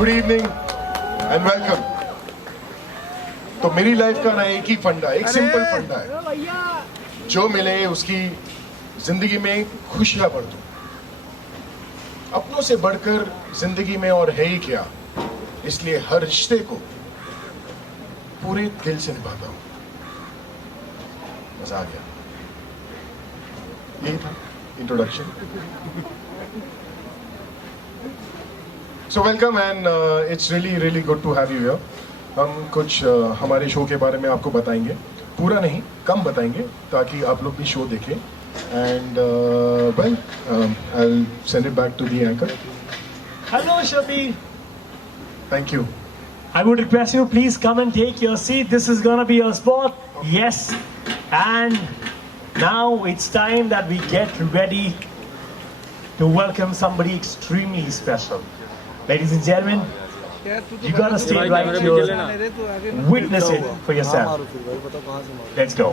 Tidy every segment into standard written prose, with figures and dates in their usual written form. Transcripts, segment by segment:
Good evening and welcome. तो मेरी life का ना एक ही फंडा, एक सिंपल फंडा है, जो मिले उसकी जिंदगी में खुशियां भर दूं। अपनों से बढ़कर जिंदगी में और है ही क्या, इसलिए हर रिश्ते को पूरे दिल से निभाता हूं। मजा आ गया। यही था introduction. So welcome and it's really good to have you here. हम कुछ हमारे शो के बारे में आपको बताएंगे, पूरा नहीं कम बताएंगे, ताकि आप लोग भी शो देखें। And well I will send it back to the anchor. Hello, Shabir. Thank you. I would request you, please come and take your seat. This is gonna be your spot. Yes. And now it's time that we get ready to welcome somebody extremely special. Ladies and gentlemen, you gotta stay right here. Witness it for yourself. Let's go.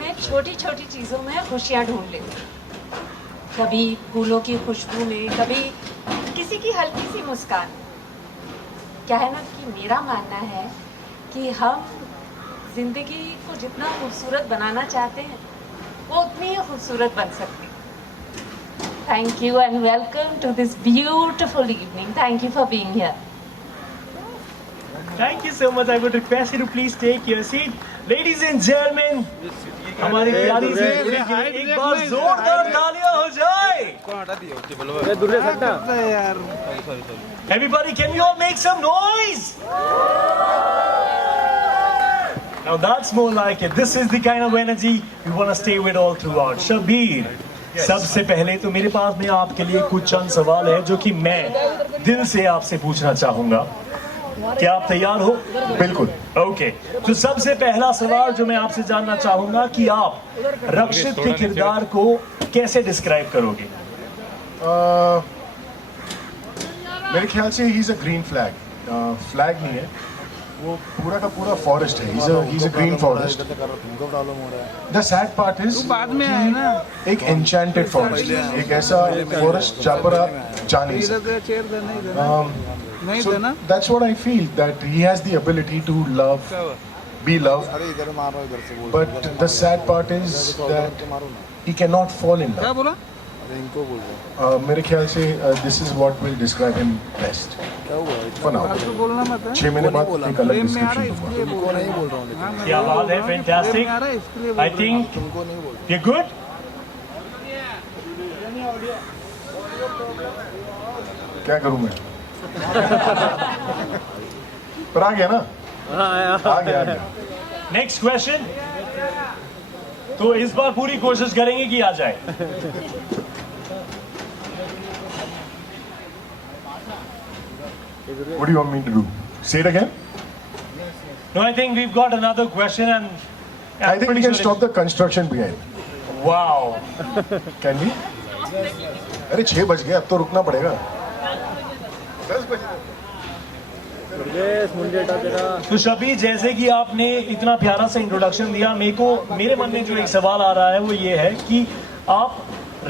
मैं छोटी छोटी चीज़ों में खुशियाँ ढूंढ लेती हूँ। कभी फूलों की खुशबू में, कभी किसी की हल्की सी मुस्कान। क्या है ना कि मेरा मानना है कि हम जिंदगी को जितना खूबसूरत बनाना चाहते हैं वो उतनी ही खूबसूरत बन सकती है। Thank you and welcome to this beautiful evening. Thank you for being here. Thank you so much. I would request you to please take your seat. Ladies and gentlemen, हमारी प्यारी सी जोड़ी के लिए एक बार जोरदार तालियां हो जाए। Everybody, can you all make some noise? Now that's more like it. This is the kind of energy we want to stay with all throughout. Shabir, सबसे पहले तो मेरे पास में आपके लिए कुछ चंद सवाल है जो कि मैं दिल से आपसे पूछना चाहूंगा। क्या आप तैयार हो? बिल्कुल। ओके, तो सबसे पहला सवाल जो मैं आपसे जानना चाहूंगा कि आप रक्षित के किरदार को कैसे डिस्क्राइब करोगे? मेरे ख्याल से he is a green flag. Flag नहीं है, वो पूरा का पूरा फॉरेस्ट है। He is a green forest. The sad part is बाद में आया ना, एक एन्चेंटेड फॉरेस्ट, एक ऐसा फॉरेस्ट जहाँ पर आप जा नहीं सकते। So that's what I feel, that he has the ability to love, be loved, but the sad part is that he cannot fall in क्या love. बोला? मेरे ख्याल से this is what will describe him best for now. तो बोलना मत है। 6 महीने बाद एक अलग प्रेम में आ रहा है डिस्क्रिप्शन इसलिए दूंगा। बोल रहा हूँ। क्या बात है, फैंटास्टिक। प्रेम में आ रहा है इसलिए बोल आई रहा थिंक ये गुड। क्या करूं मैं? पर आ गया ना? आ गया। Next question. तो इस बार पूरी कोशिश करेंगे कि आ जाए। What do you want me to do? Say it again? No, I think we've got another question and I think we can stop the construction behind. Wow. Can we? अरे 6 बज गए, अब तो रुकना पड़ेगा। 10 बजे। तो शबीर, जैसे कि आपने इतना प्यारा सा इंट्रोडक्शन दिया, मेरे मन में जो एक सवाल आ रहा है वो ये है कि आप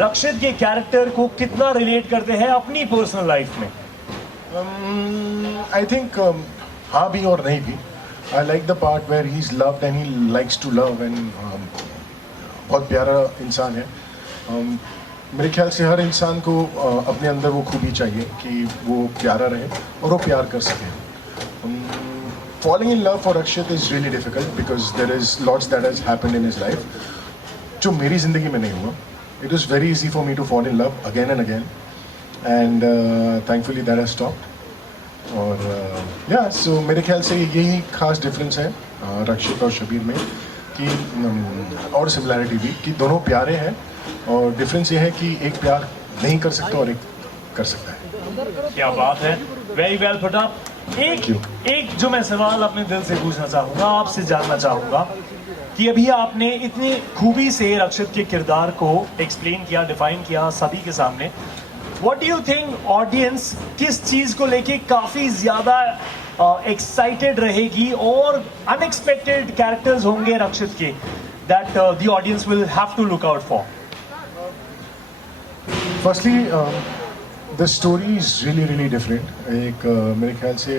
रक्षित के कैरेक्टर को कितना रिलेट करते हैं अपनी पर्सनल लाइफ में? आई थिंक हाँ भी और नहीं भी। I like the part where he is loved and he likes to love and बहुत प्यारा इंसान है। मेरे ख्याल से हर इंसान को अपने अंदर वो खूबी चाहिए कि वो प्यारा रहे और वो प्यार कर सके। Falling in love for Rakshit is really difficult because there is lots that has happened in his life जो मेरी ज़िंदगी में नहीं हुआ। It was very easy for me to fall in love again and again and thankfully that has stopped. और yeah, so मेरे ख्याल से यही खास डिफरेंस है रक्षित और शबीर में कि और सिमिलैरिटी भी कि दोनों प्यारे हैं और डिफरेंस ये है कि एक प्यार नहीं कर सकता और एक कर सकता है। क्या बात है, वेरी वेल पुट अप। एक जो मैं सवाल अपने दिल से पूछना चाहूंगा, आपसे जानना चाहूंगा कि अभी आपने इतनी खूबी से रक्षित के किरदार को एक्सप्लेन किया, डिफाइन किया सभी के सामने। What do you think audience किस चीज को लेके काफी ज्यादा एक्साइटेड रहेगी और अनएक्सपेक्टेड कैरेक्टर्स होंगे रक्षित के that the audience will have to look out for? Firstly, the story is really different. एक मेरे ख्याल से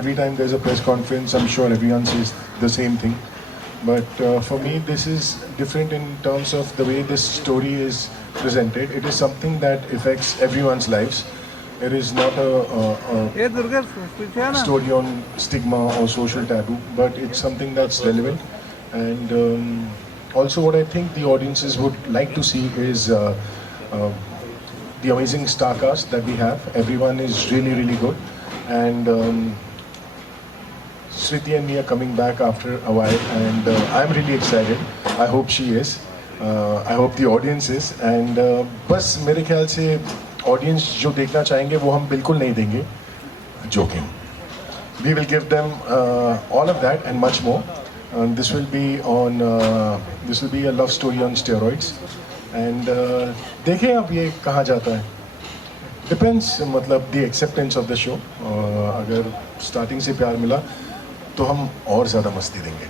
every time there's a press conference, I'm sure everyone says the same thing. But for me, this is different in terms of the way this story is presented. It is something that affects everyone's lives. It is not ये दुर्गा पूछा ना story on stigma or social taboo, but it's something that's relevant. And also, what I think the audiences would like to see is the amazing star cast that we have. Everyone is really good, and Sriti and me are coming back after a while, and I'm really excited. I hope she is. I hope the audience is. And बस मेरे ख्याल से audience जो देखना चाहेंगे वो हम बिल्कुल नहीं देंगे. Joking. We will give them all of that and much more. This will be a love story on steroids. And देखें अब ये कहाँ जाता है. Depends, मतलब the acceptance of the show. अगर starting से प्यार मिला तो हम और ज़्यादा मस्ती देंगे.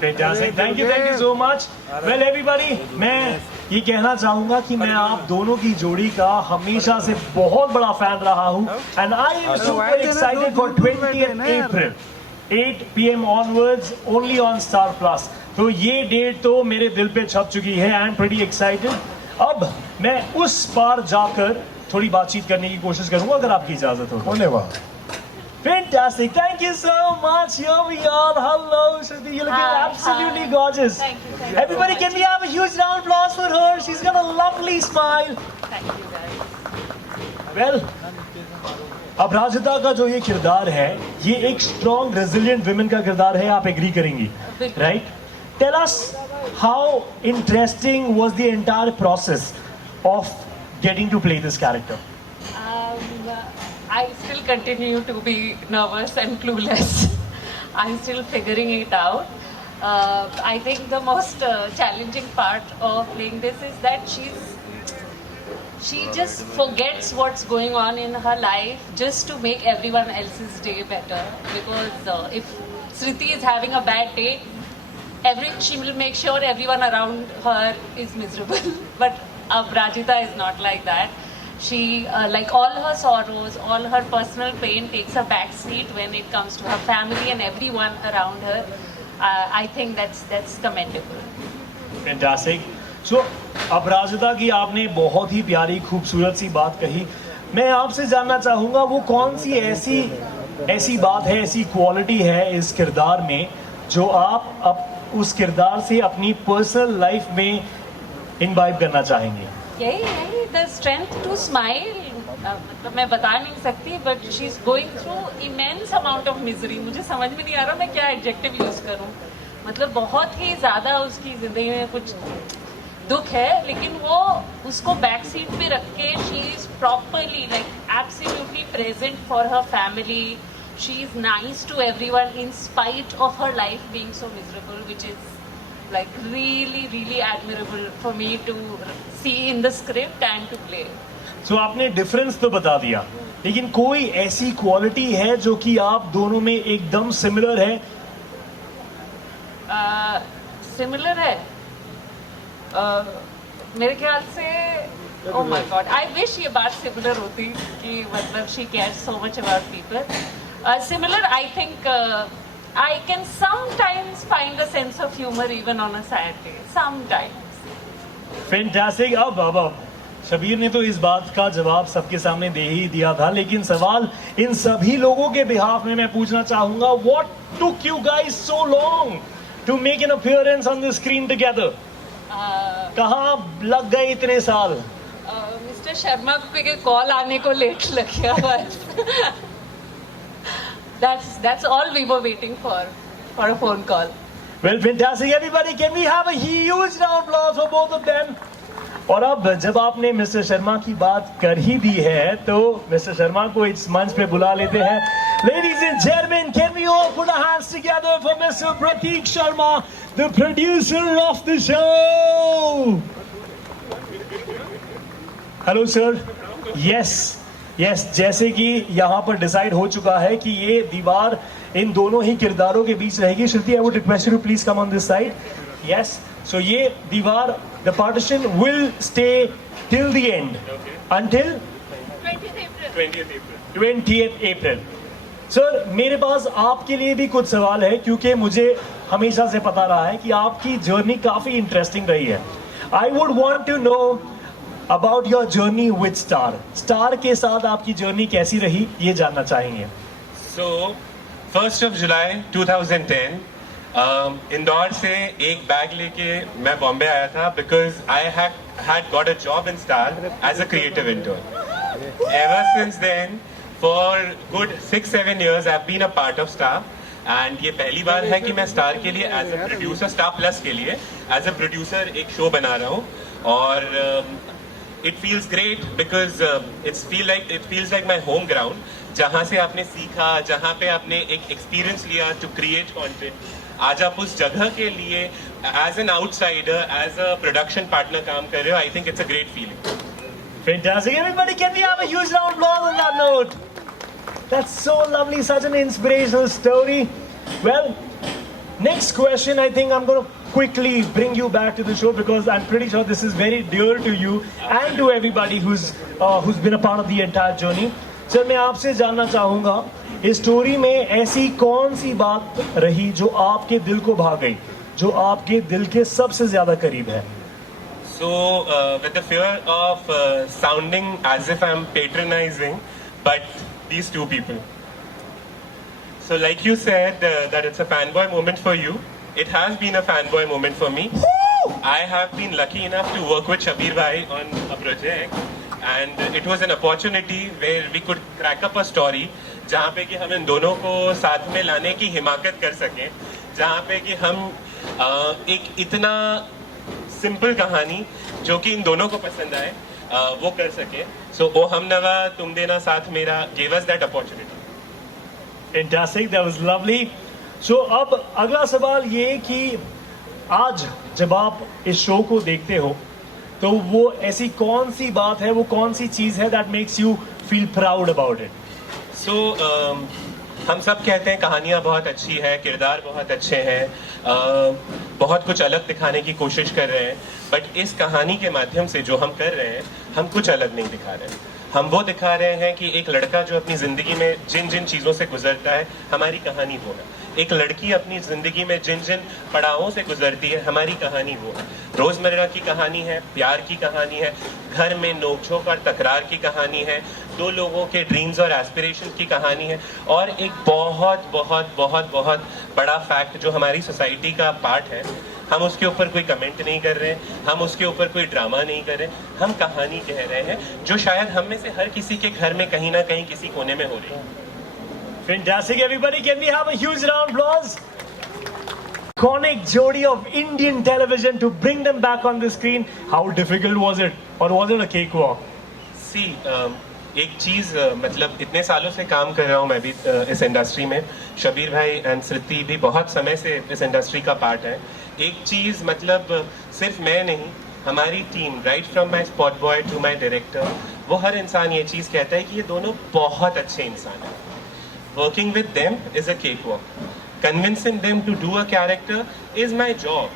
Fantastic. Thank you so much. Well, everybody, मैं ये कहना चाहूँगा कि मैं आप दोनों की जोड़ी का हमेशा से बहुत बड़ा फैन रहा हूँ, and I am super excited for 20th April, 8 PM onwards, only on Star Plus. तो ये डेट तो मेरे दिल पे छप चुकी है. I am pretty excited. अब मैं उस पार जाकर थोड़ी बातचीत करने की कोशिश करूँगा अगर आपकी इजाज़त हो. होने वाह. Fantastic. Thank you so much. Here we are. Hello, Sriti. You're looking Hi, absolutely hi. gorgeous. Thank you. Everybody, can we have a huge round of applause for her? She's got a lovely smile. Thank you guys. Well, अपराजिता का जो ये किरदार है, ये एक strong, resilient women का किरदार है. आप agree करेंगी, बिल्कुल. right? Tell us how interesting was the entire process of getting to play this character. I still continue to be nervous and clueless. I'm still figuring it out. I think the most challenging part of playing this is that she just forgets what's going on in her life just to make everyone else's day better. Because if Sriti is having a bad day, she will make sure everyone around her is miserable. But Rajita is not like that. She, like all her sorrows, all her personal pain takes a back seat when it comes to her family and everyone around her. I think that's commendable. Fantastic. So, अपराजिता की आपने बहुत ही प्यारी खूबसूरत सी बात कही. मैं आपसे जानना चाहूँगा वो कौन सी ऐसी बात है, ऐसी क्वालिटी है इस किरदार में जो आप उस किरदार से अपनी पर्सनल लाइफ में इनवाइब करना चाहेंगे. यही the strength to smile. मतलब मैं बता नहीं सकती, but she's going through immense amount of misery. मुझे समझ में नहीं आ रहा मैं क्या adjective use करूँ. मतलब बहुत ही ज़्यादा उसकी ज़िंदगी में कुछ दुख है, लेकिन वो उसको बैक सीट पे रख के she is properly, like absolutely present for her family. She is nice to everyone in spite of her life being so miserable, which is like really admirable for me to see in the script and to play. So आपने difference तो बता दिया, लेकिन कोई ऐसी quality है जो कि आप दोनों में एकदम सिमिलर है. सिमिलर है मेरे ख्याल से. Oh my God, I wish ये बात सिमिलर होती कि मतलब she cares so much about people. Similar, I think I can sometimes find a sense of humor even on a sad day. Sometimes. Fantastic. अब शबीर ने तो इस बात का जवाब सबके सामने दे ही दिया था, लेकिन सवाल इन सभी लोगों के बिहाफ में मैं पूछना चाहूंगा. What took you guys so long to make an appearance on the screen together? कहाँ लग गए इतने साल? मिस्टर शर्मा के कॉल आने को लेट लग गया बस. That's all we were waiting for a phone call. Well, fantastic. Everybody, can we have a huge round of applause for both of them? और अब जब आपने मिस्टर शर्मा की बात कर ही दी है, तो मिस्टर शर्मा को इस मंच पे बुला लेते हैं. Ladies and gentlemen, can we all put our hands together for Mr. Prateek Sharma, the producer of the show? Hello, sir. Yes. जैसे कि यहाँ पर डिसाइड हो चुका है कि ये दीवार इन दोनों ही किरदारों के बीच रहेगी. श्रुति, I would request you to please come on this side. Yes. So ये दीवार The partition will stay till the end. Okay. Until 20th April. 20th April. Sir मेरे पास आपके लिए भी कुछ सवाल है क्योंकि मुझे हमेशा से पता रहा है कि आपकी जर्नी काफी इंटरेस्टिंग रही है. I would want to know about your journey with Star. Star के साथ आपकी जर्नी कैसी रही ये जानना चाहेंगे. So 1st of July 2010 Indore से एक बैग लेके मैं बॉम्बे आया था because I had got a job in Star as a creative intern. Ever since then, for good 6-7 years, I've been a part of Star. And ये पहली बार है कि मैं स्टार के लिए as a producer, Star Plus के लिए as a producer एक शो बना रहा हूँ. और it feels great because it feels like my home ground, जहाँ से आपने सीखा, जहाँ पे आपने एक एक्सपीरियंस लिया टू क्रिएट कंटेंट. आज आप उस जगह के लिए as an outsider, as a production partner काम कर रहे हो. I think it's a great feeling. Fantastic. Everybody, can we have a huge round of applause on that note? That's so lovely. Such an inspirational story. Well, next question, I think I'm going to quickly bring you back to the show because I'm pretty sure this is very dear to you and to everybody who's been a part of the entire journey. Sir, मैं आपसे जानना चाहूँगा इस story में ऐसी कौन सी बात रही जो आपके दिल को भा गई, जो आपके दिल के सबसे ज्यादा करीब है. So, with the fear of sounding as if I'm patronizing, but these two people. So, like you said, that it's a fanboy moment for you. It has been a fanboy moment for me. I have been lucky enough to work with Shabir Bhai on a project, and it was an opportunity where we could crack up a story, जहाँ पे कि हम इन दोनों को साथ में लाने की हिमाकत कर सकें, जहाँ पे कि हम एक इतना सिंपल कहानी जो कि इन दोनों को पसंद आए वो कर सके. सो ओ हम नवा तुम देना साथ मेरा gave us that opportunity. Fantastic, that was lovely. So अब अगला सवाल ये कि आज जब आप इस शो को देखते हो तो वो ऐसी कौन सी बात है, वो कौन सी चीज है that makes you feel proud about it? सो हम सब कहते हैं कहानियाँ बहुत अच्छी है, किरदार बहुत अच्छे हैं, बहुत कुछ अलग दिखाने की कोशिश कर रहे हैं. बट इस कहानी के माध्यम से जो हम कर रहे हैं, हम कुछ अलग नहीं दिखा रहे हैं. हम वो दिखा रहे हैं कि एक लड़का जो अपनी ज़िंदगी में जिन जिन चीज़ों से गुजरता है, हमारी कहानी वो है. एक लड़की अपनी ज़िंदगी में जिन जिन पड़ावों से गुजरती है, हमारी कहानी वो है. रोज़मर्रा की कहानी है, प्यार की कहानी है, घर में नोक-झोंक और तकरार की कहानी है, दो लोगों के ड्रीम्स और एस्पिरेशन की कहानी है. और एक बहुत बहुत बहुत बहुत बड़ा फैक्ट जो हमारी सोसाइटी का पार्ट है, हम उसके ऊपर कोई कमेंट नहीं कर रहे, हम उसके ऊपर कोई ड्रामा नहीं कर रहे, हम कहानी कह रहे हैं जो शायद हम में से हर किसी के घर में कहीं ना कहीं किसी कोने में हो रही है. Fantastic, everybody. Can we have a huge round of applause? Iconic jodi of Indian television to bring them back on the screen. How difficult was it? Or was it a cakewalk? सी एक चीज़ मतलब इतने सालों से काम कर रहा हूँ मैं भी इस इंडस्ट्री में. शबीर भाई एंड श्रुति भी बहुत समय से इस इंडस्ट्री का पार्ट है. एक चीज़ मतलब सिर्फ मैं नहीं, हमारी team right from my spot boy to my director, वो हर इंसान ये चीज़ कहता है कि ये दोनों बहुत अच्छे इंसान हैं. Working with them is a cakewalk. Convincing them to do a character is my job.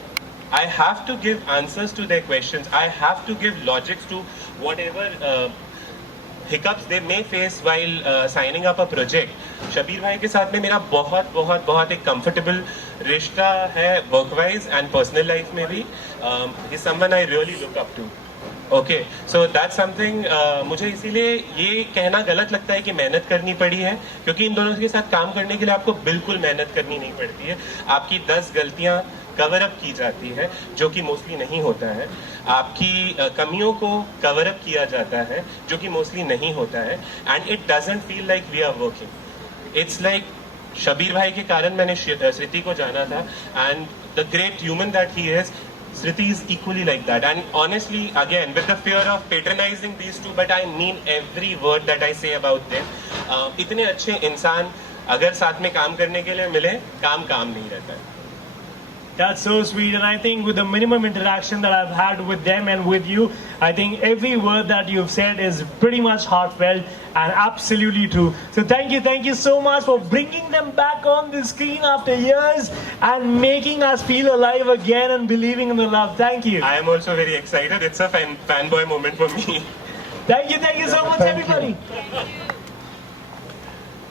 I have to give answers to their questions. I have to give logics to whatever hiccups they may face while signing up a project. Shabir भाई के साथ में मेरा बहुत बहुत बहुत एक comfortable रिश्ता है, work wise and personal life में भी. He's someone I really look up to. Okay, so that's something. मुझे इसीलिए ये कहना गलत लगता है कि मेहनत करनी पड़ी है, क्योंकि इन दोनों के साथ काम करने के लिए आपको बिल्कुल मेहनत करनी नहीं पड़ती है. आपकी 10 गलतियां कवर अप की जाती है, जो कि मोस्टली नहीं होता है. आपकी कमियों को कवर अप किया जाता है, जो कि मोस्टली नहीं होता है. And it doesn't feel like we are working. It's like Shabir भाई के कारण मैंने श्रुति को जाना था, and the great human that he is, Sriti is equally like that. And honestly, again, with the fear of patronizing these two, but I mean every word that I say about them. इतने अच्छे इंसान अगर साथ में काम करने के लिए मिले, काम नहीं रहता है. That's so sweet, and I think with the minimum interaction that I've had with them and with you, I think every word that you've said is pretty much heartfelt and absolutely true. So thank you so much for bringing them back on the screen after years and making us feel alive again and believing in the love. Thank you. I am also very excited. It's a fanboy moment for me. Thank you so much, Thank everybody.